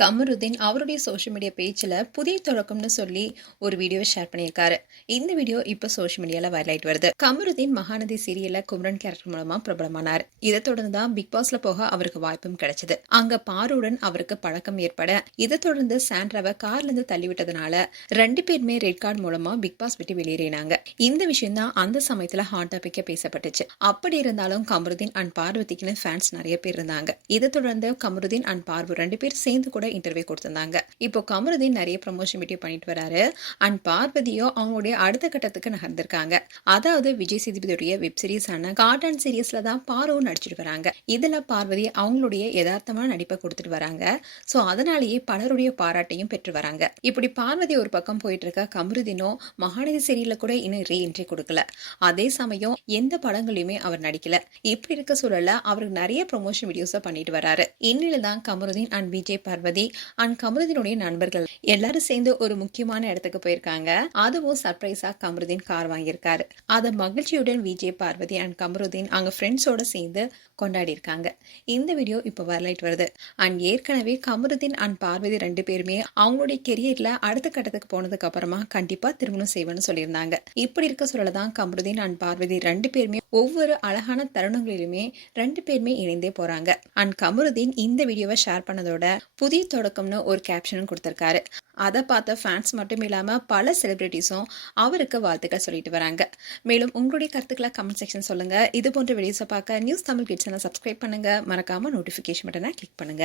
கமருதீன் அவருடைய social media பேஜ்ல புதிய தொடக்கம்னு சொல்லி ஒரு வீடியோ ஷேர் பண்ணியிருக்காரு. இந்த வீடியோ இப்போ சோஷியல் மீடியால வைரல் ஆயிட்டு வருது. கமருதீன் மகாநதி சீரியல்ல குமரன் கேரக்டர் மூலமா பிரபலமானார். இதை தொடர்ந்து தான் பிக் பாஸ்ல போக அவருக்கு வாய்ப்பும் கிடைச்சது. அங்க பாருடன் அவருக்கு பழக்கம் ஏற்பட இதை தொடர்ந்து சாண்ட்ராவை கார்ல இருந்து தள்ளிவிட்டதுனால 2 பேருமே ரெட் கார்டு மூலமா பிக் பாஸ் விட்டு வெளியேறினாங்க. இந்த விஷயம் தான் அந்த சமயத்துல ஹாட் டாபிக்கா பேசப்பட்டுச்சு. அப்படி இருந்தாலும் கமருதீன் அண்ட் பார்வதிக்குன்னு ஃபேன்ஸ் நிறைய பேர் இருந்தாங்க. இதை தொடர்ந்து கமருதீன் அண்ட் பார்வு 2 பேர் சேர்ந்து கூட இன்டர்வியூ கொடுத்திருந்தாங்க. இப்போ கமருதீன் நிறைய ப்ரமோஷன் வீடியோ பண்ணிட்டு வராரு. அண்ட் பார்வதியோ அவங்களுடைய அடுத்த கட்டத்துக்கு நகர்ந்திருக்காங்க. அதாவது விஜய் சேதுபதியுடைய வெப் சீரிஸ் ஆன கார்டன் சீரியஸ்ல தான் பார்வவும் நடிச்சிட்டு வராங்க. இதுல பார்வதி அவங்களுடைய யதார்த்தமான நடிப்பை கொடுத்துட்டு வராங்க. சோ அதனாலேயே பலருடைய பாராட்டையும் பெற்று வராங்க. இப்படி பார்வதி ஒரு பக்கம் போயிட்டு இருக்க கமருதீனோ மகாநதி சீரியல்ல கூட இன்னும் ரீஎன்ட்ரி கொடுக்கல. அதே சமயம் எந்த படங்களையுமே அவர் நடிக்கல. இப்படி இருக்க சூழல்ல அவருக்கு நிறைய ப்ரமோஷன் வீடியோஸ் பண்ணிட்டு வராரு. இந்நிலையில தான் கமருதீன் அண்ட் விஜய் பார்வதி அண்ட் கமருதீனுடைய நண்பர்கள் எல்லாரும் சேர்ந்து ஒரு முக்கியமான இடத்துக்கு போயிருக்காங்க. அதுவும் சர்ப்ரைஸா கமருதீன் கார் வாங்கியிருக்காரு. அத மகிழ்ச்சியுடன் விஜய் பார்வதி அண்ட் கமருதீன் அங்க ஃப்ரெண்ட்ஸோட சேர்ந்து கொண்டாடி இருக்காங்க. இந்த வீடியோ இப்போ வரலாயிட்டு வருது. அண்ட் ஏற்கனவே கமருதீன் அண்ட் பார்வதி 2 பேருமே அவங்களுடைய கெரியர்ல அடுத்த கட்டத்துக்கு போனதுக்கு அப்புறமா கண்டிப்பா திருமணம் செய்வேன்னு சொல்லியிருந்தாங்க. இப்படி இருக்க சொல்லதான் கமருதீன் அண்ட் பார்வதி 2 பேருமே ஒவ்வொரு அழகான தருணங்களிலுமே 2 பேருமே இணைந்தே போறாங்க. அண்ட் கமருதீன் இந்த வீடியோவை ஷேர் பண்ணதோட புதிய தொடக்கம்னு ஒரு கேப்ஷனும் கொடுத்திருக்காரு. அதை பார்த்த ஃபேன்ஸ் மட்டும் இல்லாம பல செலிபிரிட்டிஸும் அவருக்கு வாழ்த்துக்கள் சொல்லிட்டு வராங்க. மேலும் உங்களுடைய கருத்துக்களை கமெண்ட் செக்ஷன் சொல்லுங்க. இது போன்ற வீடியோஸை பார்க்க நியூஸ் தமிழ் கிட்ஸ் சப்ஸ்கிரைப் பண்ணுங்க. மறக்காம நோட்டிபிகேஷன் பட்டனை கிளிக் பண்ணுங்க.